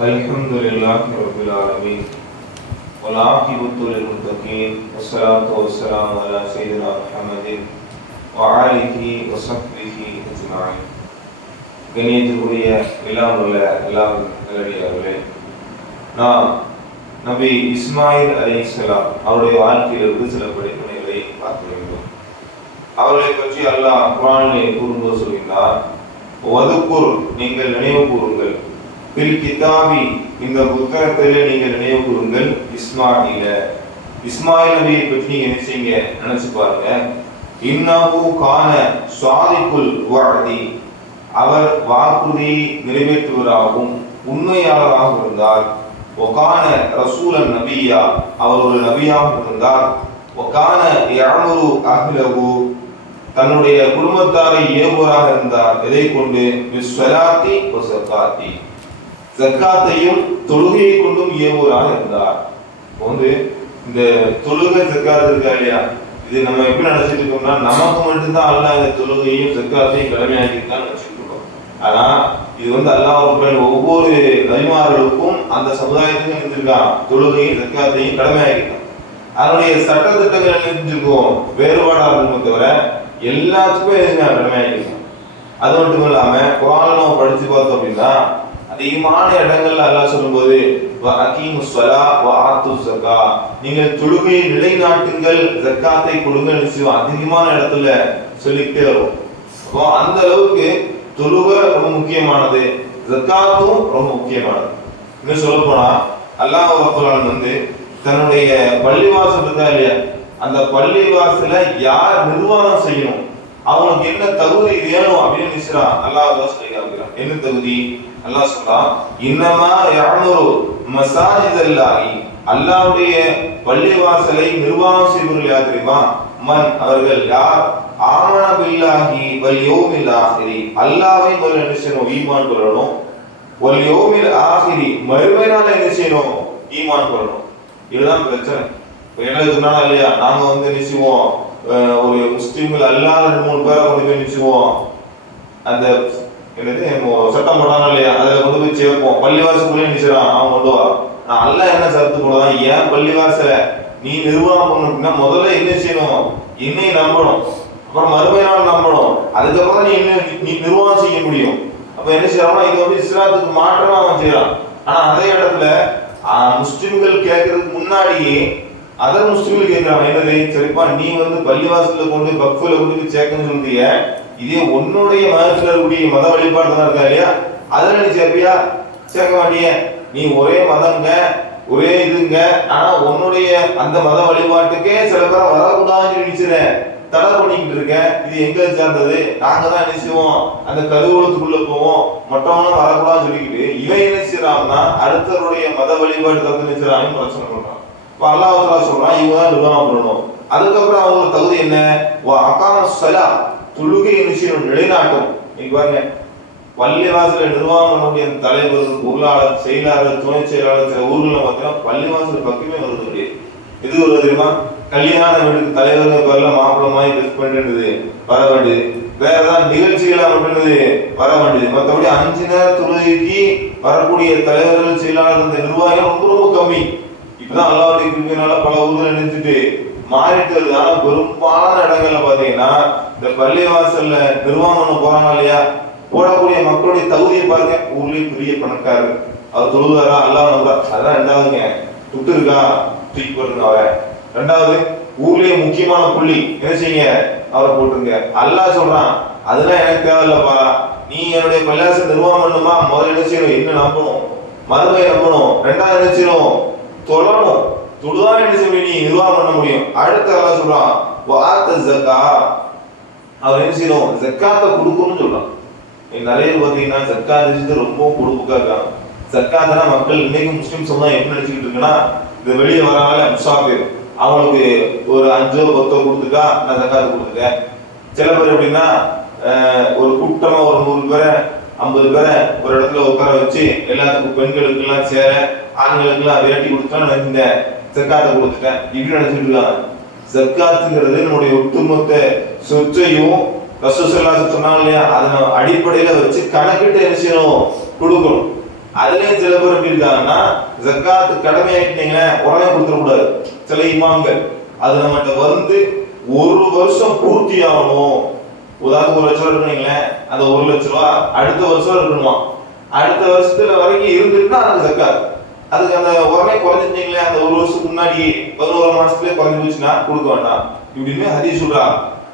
الحمد لله رب العالمين والعاقبة للمتقين والصلاة والسلام على سيدنا محمد وآله وصحبه أجمعين கணியத்துக்குரிய எல்லாம் உள்ள எல்லாம் நல்லடியார்களே நாம் நபி இஸ்மாயில் அலிஸ்லாம் அவருடைய வாழ்க்கையிலிருந்து சில படிப்பினைகளை பார்க்க வேண்டும் அவர்களை பற்றி அல்லாஹ் குரானிலே கூறும்போது சொல்கின்றார் வதுக்குர் நீங்கள் நினைவு கூறுங்கள் பில் கிதாபி இந்த புத்தகத்தில் நீங்கள் நினைவு கூறுங்கள் இஸ்மாயில. இஸ்மாயில் நபியை பற்றி நீங்க நினைச்சீங்க நினைச்சு பாருங்க. இன்னகு கான சுவாதிக்குள் வாழதி அவர் வாக்குறுதி நிறைவேற்றுவராகவும் உண்மையாளராக இருந்தார். ஒகான ரசூலன் நபியா அவர் ஒரு நபியாக இருந்தார். ஒகான யாமுரு அகிலகு தன்னுடைய குடும்பத்தாரை ஏவுவராக இருந்தார். எதை கொண்டு? விஸ்வலாத்தி சக்காத்தி ஜக்காத்தையும் தொழுகையை கொண்டும் ஏவுவராக இருந்தார். இப்போ வந்து இந்த தொழுகை ஜக்காத் இருக்கா இல்லையா? இது நம்ம எப்படி நினைச்சிட்டு இருக்கோம்னா நமக்கு மட்டும்தான் அல்லாஹ் இந்த தொழுகையும் ஜக்காத்தையும் கடமையாக்கிட்டான்னு நினைச்சிட்டு இருக்கோம். ஆனா இது வந்து அல்லாஹ் ஒவ்வொரு நபிமார்களுக்கும் அந்த சமுதாயத்துக்கும் இருந்திருக்கான். தொழுகையும் ஜக்காத்தையும் கடமையாக்கிட்டான் அதனுடைய சட்ட திட்டங்கள் என்ன செஞ்சிருக்கோம்? வேறுபாடா இருக்குமே தவிர எல்லாத்துக்குமே எதுங்க கடமையாக்கிருக்கோம் அது மட்டும் இல்லாம குரான் நம்ம படிச்சு பார்த்தோம் அப்படின்னா அதிகமான இடங்கள்ல அல்லாஹ் சொல்லும்போது நீங்கள் தொழுகையை நிலைநாட்டுங்கள் ஜக்காத்தை கொடுங்க நிச்சயம் அதிகமான இடத்துல சொல்லிக்கிட்டே வரும் அப்போ அந்த அளவுக்கு தொழுகை ரொம்ப முக்கியமானது ஜக்காத்தும் ரொம்ப முக்கியமானது. இன்னும் சொல்ல போனா அல்லாஹ் ரப்பல் வந்து தன்னுடைய பள்ளிவாசல் இருக்கா இல்லையா? அந்த பள்ளிவாசல யார் நிர்வாகம் செய்யணும்? அவனுக்கு என்ன தகுதி வேணும் அப்படின்னு நினைச்சான் அல்லாஹ் சொல்லி என்ன தகுதி? அல்லாஹ் சொல்றான் இன்னமா யானொரு மசாஜிதல்லாகி அல்லாவுடைய பள்ளிவாசலை நிர்வாகம் செய்வர்கள் யார் தெரியுமா? மன் அவர்கள் யார்? ஆமன பில்லாஹி வல் யௌமில் ஆசிரி அல்லாஹ்வை முதல்ல என்ன செய்யணும்? ஈமான் கொள்ளணும். வல் ஆசிரி ஆஹிரி. மறுமை நாள் என்ன செய்யணும்? ஈமான் கொள்ளணும். இதுதான் பிரச்சனை. இப்போ என்ன சொன்னாலும் இல்லையா? நாங்க வந்து நிச்சயவோம் ஒரு முஸ்லீம்கள் அல்லாத ரெண்டு மூணு பேரை கொண்டு போய் நினைச்சுவோம் அந்த என்னது சட்டம் போட்டாங்க இல்லையா? அதில் கொண்டு போய் சேர்ப்போம். பள்ளிவாசலுக்குள்ளே நினைச்சிடான் அவன் கொண்டு வா. நான் அல்ல என்ன சரத்து போடுறான்? ஏன் பள்ளிவாசல? நீ நிர்வாகம் பண்ணணும்னா முதல்ல என்ன செய்யணும்? என்னை நம்பணும். அப்புறம் மறுமை நாள் நம்பணும்? அதுக்கப்புறம் நீ என்ன நீ நிர்வாகம் செய்ய முடியும். அப்ப என்ன செய்யறான்? இது வந்து இஸ்லாத்துக்கு மாற்றமா அவன் செய்யறான். ஆனா அதே இடத்துல முஸ்லிம்கள் கேட்கறதுக்கு முன்னாடியே அதர் முஸ்லிம்கள் கேட்கிறான் என்னது? சரிப்பா நீ வந்து பள்ளிவாசல்ல கொண்டு பக்ஃபுல கொண்டு போய் சேர்க்கணும்னு சொல்றிய இதே உன்னுடைய மதத்தில் இருக்கக்கூடிய மத வழிபாடு தான் இருக்கா இல்லையா? அதில் நீ சேர்ப்பியா? சேர்க்க மாட்டிய. நீ ஒரே மதங்க ஒரே இதுங்க. ஆனா உன்னுடைய அந்த மத வழிபாட்டுக்கே சில பேர் வரக்கூடாதுன்னு நினைச்சுற தடை பண்ணிக்கிட்டு இருக்கேன் இது எங்க சேர்ந்தது? நாங்க தான் என்ன செய்வோம்? அந்த கருவூலத்துக்குள்ள போவோம். மற்றவனும் வரக்கூடாதுன்னு சொல்லிக்கிட்டு இவன் என்ன செய்யறான்னா அடுத்தவருடைய மத வழிபாடு தந்து நினைச்சான்னு பிரச்சனை பண்றான். இப்போ அல்லாஹ் சொல்றான் இவங்க தான் நிர்வாகம் பண்ணணும். அதுக்கப்புறம் அவங்க தகுதி என்ன? வா சலா தொழுகை விஷயம் நிலைநாட்டும் நீங்க பாருங்க. பள்ளிவாசல நிர்வாகம் அந்த தலைவர் பொருளாளர் செயலாளர் துணை செயலாளர் சில ஊர்களில் பார்த்தீங்கன்னா பள்ளிவாசல் பக்கமே வருது எது வருது தெரியுமா? கல்யாண வீட்டுக்கு தலைவர் பேர்ல மாப்பிளமாய் ட்ரெஸ் பண்ணிட்டு வர வேண்டியது வேற ஏதாவது நிகழ்ச்சிகளாக பண்ணுறது வர வேண்டியது மற்றபடி அஞ்சு நேர தொழுகைக்கு வரக்கூடிய தலைவர்கள் செயலாளர் இந்த நிர்வாகம் ரொம்ப ரொம்ப கம்மி. இப்பதான் அல்லாவுடைய கிருமியினால பல ஊர்கள் நினைச்சிட்டு மாறிட்டு வருது. ஆனால் பெரும்பாலான இடங்கள்ல பாத்தீங்கன்னா இந்த பள்ளிவாசல்ல நிர்வாகம் பண்ண போறாங்க இல்லையா? போடக்கூடிய மக்களுடைய தகுதியை பாருங்க. ஊர்லயும் பெரிய பணக்காரர். அவர் தொழுதாரா? அல்லாஹ் நம்புறா. அதான் ரெண்டாவதுங்க. துட்டு இருக்கா தூக்கி போட்டுருங்க அவரை. ரெண்டாவது ஊர்லயே முக்கியமான புள்ளி. என்ன செய்யுங்க? அவரை போட்டுருங்க. அல்லாஹ் சொல்றான் அதெல்லாம் எனக்கு தேவையில்லப்பா. நீ என்னுடைய பள்ளியாசம் நிர்வாகம் பண்ணுமா முதல்ல என்ன செய்யணும்? என்ன நம்பணும்? மதுமை நம்பணும். ரெண்டாவது என்ன செய்யணும்? தொழணும். தொழுதான் என்ன செய்ய நீ நிர்வாகம் பண்ண முடியும். அடுத்த அல்லாஹ் சொல்றான் வார்த்தை ஜக்கா. அவர் என்ன செய்யணும்? ஜக்காத்தை கொடுக்கணும்னு சொல்றான். நிறைய பேர் பாத்தீங்கன்னா ஜக்காத் விஷயத்தை ரொம்ப பொறுப்புக்கா இருக்காங்க ஜக்காத்னா மக்கள் இன்னைக்கு முஸ்லீம் சமுதாயம் என்ன நினைச்சுக்கிட்டு இருக்குன்னா இந்த வெளியே வராங்கள முசாஃபிர் அவங்களுக்கு ஒரு அஞ்சோ பத்தோ கொடுத்துட்டா நான் ஜக்காத்து கொடுத்துட்டேன். சில பேர் எப்படின்னா ஒரு கூட்டமா ஒரு நூறு பேரை ஐம்பது பேரை ஒரு இடத்துல உட்கார வச்சு எல்லாத்துக்கும் பெண்களுக்கு எல்லாம் சேர ஆண்களுக்கு எல்லாம் வேட்டி கொடுத்தா நான் இந்த ஜக்காத்தை கொடுத்துட்டேன். இப்படி நினைச்சிட்டு இருக்காங்க. ஜக்காத்துங்கிறது நம்முடைய ஒட்டுமொத்த சொத்தையும் ரசூசல்லா சொன்னாங்க இல்லையா? அதை நம்ம அடிப்படையில வச்சு கணக்கிட்டு என்ன செய்யணும்? கொடுக்கணும். அதுலயும் சில பேர் எப்படி இருக்காங்கன்னா ஜக்காத்து கடமை உடனே கொடுத்துடக்கூடாது சில இமாம்கள் அது நம்மகிட்ட வந்து ஒரு வருஷம் பூர்த்தி ஆகணும். உதாரணத்துக்கு ஒரு லட்சம் ரூபா இருக்கீங்களேன் அந்த ஒரு லட்ச ரூபா அடுத்த வருஷம் இருக்கணுமா? அடுத்த வருஷத்துல வரைக்கும் இருந்துட்டுனா அது ஜக்காத். அதுக்கு அந்த உடனே குறைஞ்சிட்டீங்களே அந்த ஒரு வருஷத்துக்கு முன்னாடி பதினோரு மாசத்துலேயே குறைஞ்சி போச்சுன்னா கொடுக்க வேண்டாம். இப்படின்னு ஹரி சொல்றா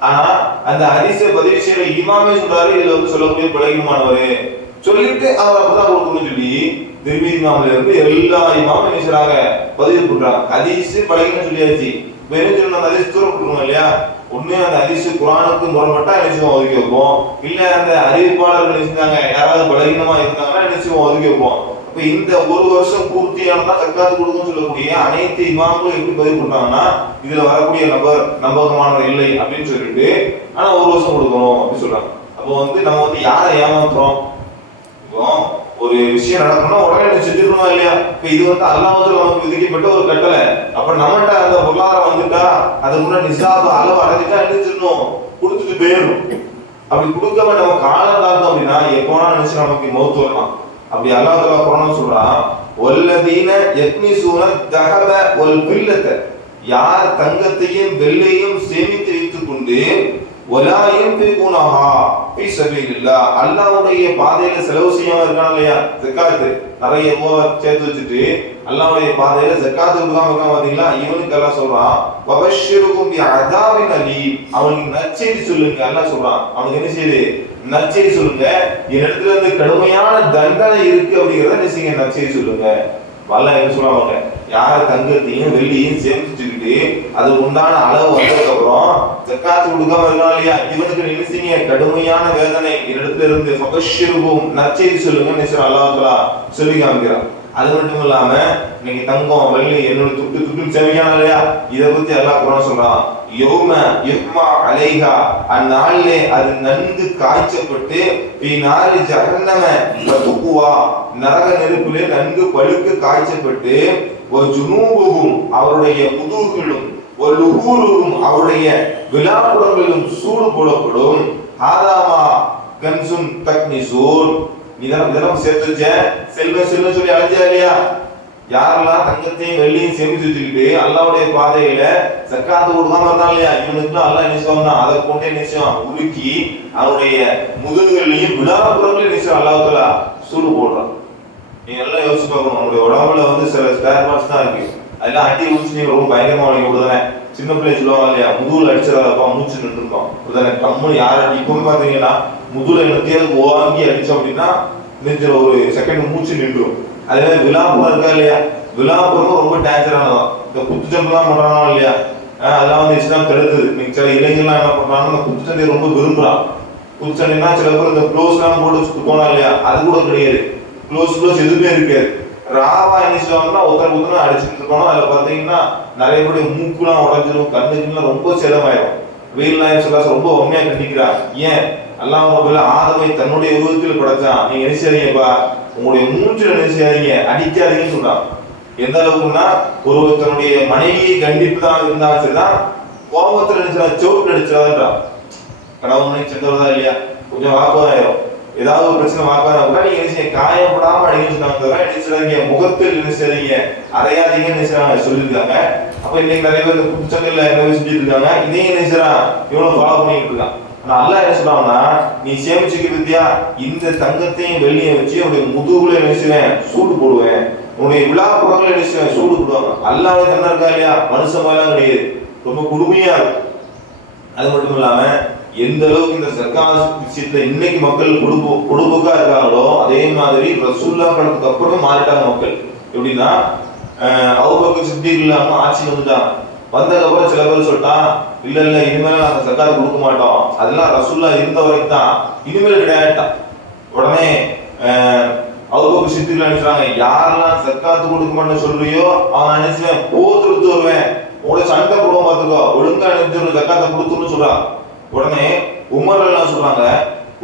ஆனா அந்த ஹரிச பதிவு செய்யற இமாமே சொல்றாரு இதுல வந்து சொல்லக்கூடிய பலகீனமானவர் சொல்லிட்டு அவர் அப்பதான் கொடுக்கணும்னு சொல்லி திருமதி இமாமில இருந்து எல்லா இமாமும் என்ன செய்றாங்க? பதிவு பண்றாங்க. ஹதீஸ் பழகின்னு சொல்லியாச்சு. வெறும் சொன்ன அந்த ஹதீஸ் தூரம் கொடுக்கணும் இல்லையா? ஒண்ணு அந்த ஹதீஸ் குரானுக்கு முரண்பட்டா என்ன செய்வோம்? ஒதுக்கி வைப்போம். இல்ல அந்த அறிவிப்பாளர்கள் என்ன செஞ்சாங்க? யாராவது பலகீனமா இருந்தாங்கன்னா என்ன செய்வோம்? ஒதுக்கி வைப்போம். அப்ப இந்த ஒரு வருஷம் பூர்த்தியானதா தக்காத்து கொடுக்கணும்னு சொல்லக்கூடிய அனைத்து இமாம்களும் எப்படி பதிவு கொடுத்தாங்கன்னா இதுல வரக்கூடிய நபர் நம்பகமானவர் இல்லை அப்படின்னு சொல்லிட்டு ஆனா ஒரு வருஷம் கொடுக்கணும் அப்படின்னு சொல்றாங்க. அப்போ வந்து நம்ம வந்து யாரை ஏமாத்துறோம்? இப்போ ஒரு விஷயம் நடக்கணும்னா உடனே என்ன இல்லையா? இப்ப இது வந்து அல்லாஹ்வுல நமக்கு விதிக்கப்பட்ட ஒரு கட்டளை. அப்ப நம்மகிட்ட அந்த பொருளாதாரம் வந்துட்டா அதுக்கு முன்னாடி நிசாப அளவு அடைஞ்சிட்டா நினைச்சிடணும் கொடுத்துட்டு போயிடணும். அப்படி கொடுக்காம நம்ம காலம் தாழ்ந்தோம் அப்படின்னா எப்போனா நினைச்சு நமக்கு மௌத்து வரலாம். அப்படி அல்லாஹ் தஆலா குரான் சொல்றான் வல்லதீன யக்னிசூன தஹப வல் பில்லத யார் தங்கத்தையும் வெள்ளையும் சேமித்து வைத்துக் கொண்டு வலாயும் பிகுனஹா ஃபீ சபீலில்லா அல்லாஹ்வுடைய பாதையில செலவு செய்யாம இருக்கான் இல்லையா? ஜக்காத் நிறைய போக சேர்த்து வச்சுட்டு அல்லாஹ்வுடைய பாதையில ஜக்காத் கொடுக்காம இருக்கான் பாத்தீங்களா? இவனுக்கு எல்லாம் சொல்றான் வபஷ்ஷிருகும் பி அதாபின் அலீம். அவனுக்கு நற்செய்தி சொல்லுங்க அல்லாஹ் சொல்றான். அவனுக்கு என்ன செய்யுது நற்செய்தி சொல்லுங்க. என்னிடத்துல இருந்து கடுமையான தண்டனை இருக்கு அப்படிங்கிறத என்ன செய்யுங்க நற்செய்தி சொல்லுங்க. வல்ல என்ன சொல்லுவாங்க யார் தங்கத்தையும் வெள்ளியும் சேமிச்சுக்கிட்டு அது உண்டான அளவு வந்ததுக்கு அப்புறம் ஜக்காத்து கொடுக்காம இருக்கான் இல்லையா? இவனுக்கு நினைச்சீங்க கடுமையான வேதனை. என்னிடத்துல இருந்து ஃபபஷ்ஷிருகும் நற்செய்தி சொல்லுங்க. நிச்சயம் அல்லாஹ் சொல்லி காமிக்கிறான். அது மட்டும் இல்லாம நீங்க தங்கம் வெள்ளி என்னோட துட்டு துட்டு சேமிக்கான இல்லையா? இதை பத்தி எல்லாம் குரான் சொல்றான். யோம யுஹ்மா அலைஹா. அந்நாளிலே அது நன்கு காய்ச்சப்பட்டு பி ஜகன்னம வதுக்குவா. நரக நெருப்பிலே நன்கு பழுக்க காய்ச்சப்பட்டு ஒரு ஜுனூபுகும் அவருடைய முதுகுகளும் ஒரு லுகூருகும் அவருடைய விழாப்புறங்களும் சூடு போடப்படும். ஆதாமா கன்சும் தக்னிசூன். இதெல்லாம் இதெல்லாம் சேர்த்து வச்சேன் செல்வ செல்வ சொல்லி அழைச்சா இல்லையா? யாரெல்லாம் தங்கத்தையும் வெள்ளியும் சேமித்து வச்சுக்கிட்டு அல்லாவுடைய பாதையில சக்காத்து கொடுக்காம இருந்தா இல்லையா இவனுக்கு அல்லா நிச்சயம் தான் அதை கொண்டே நிச்சயம் உருக்கி அவனுடைய முதுகுகளையும் விழாப்புறங்களையும் நிச்சயம் அல்லாஹால சூடு போடுறான். நீங்க எல்லாம் யோசிச்சு பார்க்கணும். நம்மளுடைய உடம்புல வந்து சில ஸ்பேர் பார்ட்ஸ் தான் இருக்கு. அதெல்லாம் அடி ஊசி நீங்க ரொம்ப பயங்கரமா வாங்கி விடுதானே சின்ன பிள்ளை சொல்லுவாங்க இல்லையா? முதுகுல அடிச்சதாப்பா மூச்சு நின்றுருக்கோம் உடனே கம்முன்னு யார் அடி இப்போ பாத்தீங்கன்னா முதுகுல எனக்கு ஓங்கி அடிச்சோம் அப்படின்னா நெஞ்சில ஒரு செகண்ட் மூச்சு நின்றுடும் அதே மாதிரி விழாப்புறம் இருக்கா இல்லையா? விழாப்புறமும் ரொம்ப டேஞ்சரானதான் இந்த குத்துச்சம்பெல்லாம் பண்றாங்க இல்லையா? அதெல்லாம் வந்து இஸ்லாம் தடுத்தது இன்னைக்கு சில இளைஞர்லாம் என்ன பண்றாங்கன்னா குத்து சண்டையை ரொம்ப விரும்புகிறான் குத்து சண்டைனா சில பேர் இந்த க்ளோஸ் எல்லாம் போட்டு போனா இல்லையா? அது கூட கிடையாது. க்ளோஸ் க்ளோஸ் எதுவுமே இருக்காது. ராவா என்ன செய்வாங்கன்னா ஒருத்தர் ஒருத்தர் அடிச்சுட்டு இருக்கணும் அதுல பாத்தீங்கன்னா நிறைய பேருடைய மூக்குலாம் உடஞ்சிரும் கண்ணுக்குலாம் ரொம்ப சேதமாயிரும். வெயில் நாயம் சொல்ல ரொம்ப உண்மையா கண்டிக்கிறான். ஏன்? அல்லாஹ் முதல்ல ஆதமை தன்னுடைய உருவத்தில் படைச்சான். நீங்க என்ன செய்றீங்கப்பா உங்களுடைய மூஞ்சில என்ன செய்யாதீங்க? அடிக்காதீங்கன்னு சொல்றான். எந்த அளவுக்குன்னா ஒருவர் தன்னுடைய மனைவியை கண்டிப்பு தான் இருந்தாலும் சரிதான் கோபத்தில் நினைச்சா சோட்டு அடிச்சாதான் கடவுள் மனைவி சென்றவர்தான் இல்லையா? கொஞ்சம் வாக்குவாதம் ஏதாவது ஒரு பிரச்சனை வாக்குவாதம் கூட நீங்க என்ன செய்ய காயப்படாம அடிக்க சொன்னாங்க தவிர என்ன முகத்தில் என்ன செய்யாதீங்க? அறையாதீங்கன்னு என்ன செய்றாங்க சொல்லியிருக்காங்க. அப்ப இன்னைக்கு நிறைய பேர் இந்த குத்துச்சண்டையில என்ன செஞ்சுட்டு இருக்காங்க. இதையும் என்ன செய்யறான்? இவனும் ஃபாலோ பண்ணிட்டு இருக்கான். ஆனா அல்லாஹ் என்ன சொல்றாங்கன்னா நீ சேமிச்சுக்க இந்த தங்கத்தையும் வெள்ளியும் வச்சு உன்னுடைய முதுகுல நினைச்சுவேன் சூடு போடுவேன். உன்னுடைய விழா புறங்களை நினைச்சுவேன் சூடு போடுவாங்க. அல்லாவே தன்னா இருக்கா இல்லையா? மனுஷன் மாதிரிலாம் கிடையாது. ரொம்ப கொடுமையா இருக்கும். அது மட்டும் இல்லாம எந்த அளவுக்கு இந்த சர்க்கார் விஷயத்துல இன்னைக்கு மக்கள் கொடுப்பு குடும்பக்கா இருக்காங்களோ அதே மாதிரி ரசூல்லா படத்துக்கு அப்புறம் மாறிட்டாங்க மக்கள். எப்படின்னா அவங்க சித்திகள் இல்லாம ஆட்சி வந்துட்டான் வந்ததுக்கு அப்புறம் சில பேர் சொல்லிட்டான் இல்ல இல்ல இனிமேல் நாங்க சர்க்கார் கொடுக்க மாட்டோம். அதெல்லாம் ரசுல்லா இருந்த வரைக்கும் தான். இனிமேல் கிடையாட்டான் உடனே அவுபக்கு சித்திரில் நினைச்சாங்க யாரெல்லாம் சர்க்காத்து கொடுக்க மாட்டேன்னு சொல்றியோ அவன் நினைச்சுவேன் போத்துட்டு வருவேன். உங்களை சண்டை போடுவோம் பார்த்துக்கோ. ஒழுங்கா நினைச்சு சர்க்காத்தை கொடுத்துன்னு சொல்றான் உடனே உமர் எல்லாம் சொல்றாங்க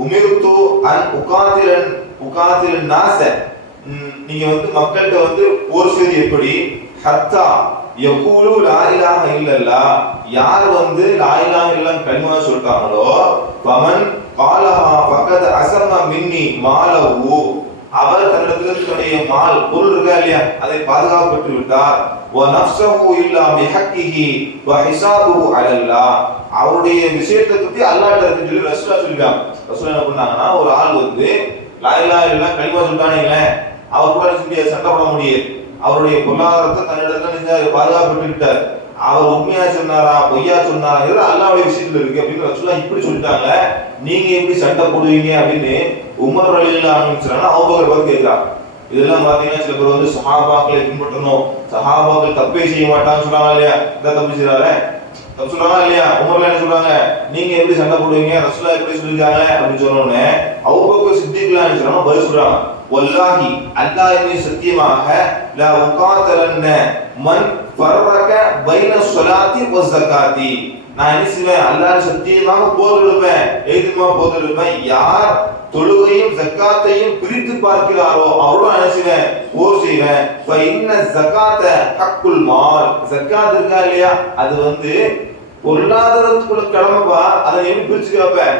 உமிர்த்து அன் உகாத்திரன் உகாத்திரன் நாச. நீங்க வந்து மக்கள்கிட்ட வந்து போர் செய்து எப்படி? ஹத்தா எப்போது லாயிலாக இல்லல்லா யார் வந்து லாயிலாக இலாஹ இல்லல்லாஹ் சொல்றாங்களோ பமன் பாலஹா பக்கத்து அசம்ம மின்னி மாலவு அவர் தன்னிடத்தில் தன்னுடைய மால் பொருள் இருக்கா இல்லையா? அதை பாதுகாப்பு விட்டார். ஓ நஃப்ஸஹு இல்லா பிஹக்கிஹி வ ஹிசாபுஹு அலல்லாஹ் அவருடைய விஷயத்தை பத்தி அல்லாஹ்ட்ட இருக்கு சொல்லி ரசூலா சொல்லிட்டாங்க ரசூலா என்ன பண்ணாங்கன்னா ஒரு ஆள் வந்து லா இலாஹ இல்லல்லாஹ் கலிமா சொல்லிட்டானே அவர் கூட சண்டை போட முடியாது. அவருடைய பொருளாதாரத்தை தன்னிடத்துல நின்று பாதுகாப்பு அவர் உண்மையா சொன்னாரா பொய்யா சொன்னாரா அல்லாவுடைய விஷயத்துல இருக்கு அப்படின்னு ரசூலா இப்படி சொல்லிட்டாங்க. நீங்க எப்படி சண்டை போடுவீங்க அப்படின்னு உமர் வழியில் ஆரம்பிச்சாங்கன்னா அவங்க பார்த்து கேட்கிறான் இதெல்லாம் பாத்தீங்கன்னா சில பேர் வந்து சஹாபாக்களை பின்பற்றணும். சஹாபாக்கள் தப்பே செய்ய மாட்டான்னு சொல்றாங்க இல்லையா? இதான் தப்பு செய்யறாரு தப்பு சொல்றாங்க இல்லையா? உமர்ல என்ன சொல்றாங்க? நீங்க எப்படி சண்டை போடுவீங்க? ரசூலா எப்படி சொல்லிருக்காங்க அப்படின்னு சொன்னோடனே அவங்க சித்திக்கலாம் என்ன சொல்றாங்க? பதில் சொல்றாங்க. வல்லாஹி அல்லாஹ்வே சத்தியமாக லா உகாத்தலன்ன மன் ஃபர்ரக பைன ஸலாத்தி வ ஸகாத்தி நான் என்ன செய்வேன்? அல்லாஹ் சத்தியமாக போர் எடுப்பேன் எதுமா போர் எடுப்பேன் யார் தொழுகையும் ஜக்காத்தையும் பிரித்து பார்க்கிறாரோ அவரும் என்ன செய்வேன்? போர் செய்வேன். ஃப இன்ன ஜக்காத்த ஹக்குல் மால். ஜக்காத் இருக்கா இல்லையா? அது வந்து பொருளாதாரத்துக்குள்ள கடமைப்பா அதை எப்படி பிரிச்சு கேட்பேன்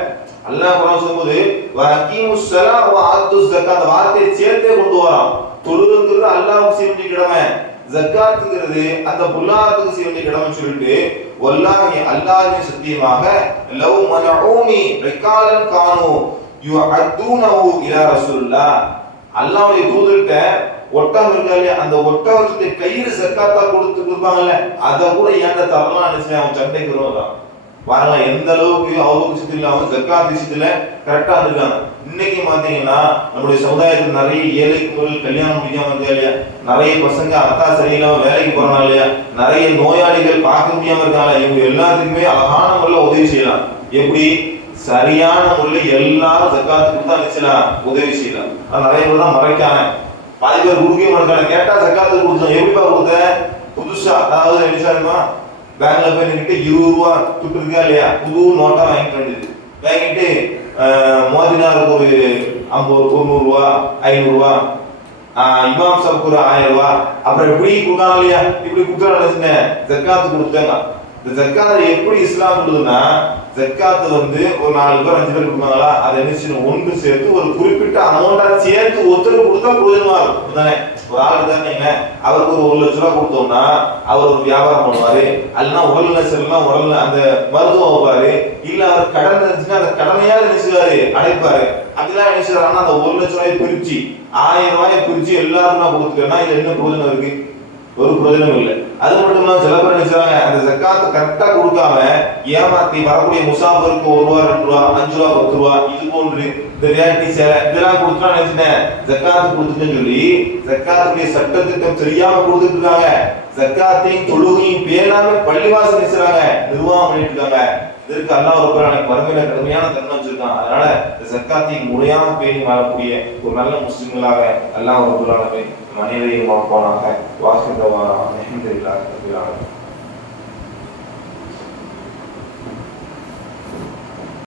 அல்லாஹ் குரான் சொல்லும்போது வகீமு ஸலா வ ஆத்து ஸகாத் அந்த வார்த்தையை சேர்த்தே கொண்டு வரான். தொழுகிறது அல்லாஹ்வுக்கு செய்ய வேண்டிய கடமை. ஜக்காத்துங்கிறது அந்த புல்லாத்துக்கு செய்ய வேண்டிய கடமை சொல்லிட்டு வல்லாஹி அல்லாஹ்வின் சத்தியமாக லவ் மனஊனி ரிகாலன் கானு யுஅதுனஹு இலா ரசூலுல்லாஹ். அல்லாஹ்வுடைய தூதர்கிட்ட ஒட்டகம் இருக்கா அந்த ஒட்டகத்துடைய கயிறு சக்காத்தா கொடுத்து கொடுப்பாங்கல்ல அதை கூட ஏன்ட தரலாம் நினைச்சேன் அவன் சண்டைக்கு வருவான். பாருங்க எந்த அளவுக்கு அவங்க விஷயத்துல அவங்க ஜக்காத் விஷயத்துல கரெக்டா இருந்திருக்காங்க. இன்னைக்கு பாத்தீங்கன்னா நம்முடைய சமுதாயத்துல நிறைய ஏழை குரல் கல்யாணம் முடியாம இருக்கா இல்லையா? நிறைய பசங்க அத்தா சரியில்லாம வேலைக்கு போறாங்க இல்லையா நிறைய நோயாளிகள் பார்க்க முடியாம இருக்காங்க இவங்க எல்லாத்துக்குமே அழகான முறையில் உதவி செய்யலாம். எப்படி? சரியான முறையில் எல்லாரும் ஜக்காத்துக்கு தான் நினைச்சலாம் உதவி செய்யலாம். அது நிறைய பேர் தான் மறைக்கான பாதி பேர் கொடுக்கவே மாட்டாங்க கேட்டா ஜக்காத்து கொடுத்தோம் எப்படிப்பா கொடுத்த? புதுசா அதாவது என்ன பேங்க்ல போய் நின்றுட்டு இருபது ரூபா துட்டு இருக்கா இல்லையா? புது நோட்டா வாங்கிட்டு வந்தது. வாங்கிட்டு மோதினார் மோதினாருக்கு ஒரு ஐம்பது தொண்ணூறு ரூபா ஐநூறு ரூபா இமாம் சாவுக்கு ஒரு ஆயிரம் ரூபா. அப்புறம் இப்படி கொடுக்காங்க இல்லையா? இப்படி கொடுத்தா நினைச்சேன் ஜக்காத்து கொடுத்தாங்க இந்த ஜக்காத்தை எப்படி இஸ்லாம் கொடுதுன்னா ஜக்காத்து வந்து ஒரு நாலு பேர் அஞ்சு பேர் கொடுப்பாங்களா அதை என்ன செய்யணும்? ஒன்று சேர்த்து ஒரு குறிப்பிட்ட அமௌண்டா சேர்த்து ஒருத்தர் கொடுத்தா பிரயோஜனமா இருக்கும். தானே ஒரு ஆளு தானே அவருக்கு ஒரு ஒரு லட்ச ரூபா கொடுத்தோம்னா அவர் ஒரு வியாபாரம் பண்ணுவாரு. அல்லனா உடல்நல சரியில்லாம் உடல்ல அந்த மருத்துவம் வைப்பாரு இல்ல அவர் கடன் இருந்துச்சுன்னா அந்த கடனையாவது என்ன அடைப்பாரு. அதெல்லாம் என்ன அந்த ஒரு லட்ச ரூபாயை பிரிச்சு ஆயிரம் ரூபாயை பிரிச்சு எல்லாரும் நான் கொடுத்துட்டேன்னா இதுல என்ன பிரயோஜனம் இருக்கு? ஒரு பிரயோஜனம் இல்லை. அது மட்டும் இல்லாமல் சில பேர் நினைச்சாங்க அந்த ஜக்காத்தை கரெக்டாக கொடுக்காம ஏமாத்தி வரக்கூடிய முசாஃபருக்கு ஒரு ரூபா ரெண்டு ரூபா அஞ்சு ரூபா பத்து ரூபா இது போன்று இந்த ரியாலிட்டி சேலை இதெல்லாம் கொடுத்துட்டா நினைச்சிட்டேன் ஜக்காத்து கொடுத்துட்டேன்னு சொல்லி ஜக்காத்துடைய சட்டத்திட்டம் தெரியாம கொடுத்துட்டு இருக்காங்க. ஜக்காத்தையும் தொழுகையும் பேராம பள்ளிவாசல் நினைச்சாங்க நிர்வாகம் பண்ணிட்டு இருக்காங்க. இதற்கு அல்லாஹ் ஒரு எனக்கு மறுமையில கடுமையான தன்மை வச்சிருக்கான். அதனால இந்த ஜக்காத்தை முறையாக பேணி வாழக்கூடிய ஒரு நல்ல முஸ்லிம்களாக அல்லாஹ் ஒரு நம் அனைவரையும் போனாக வாசிந்தவான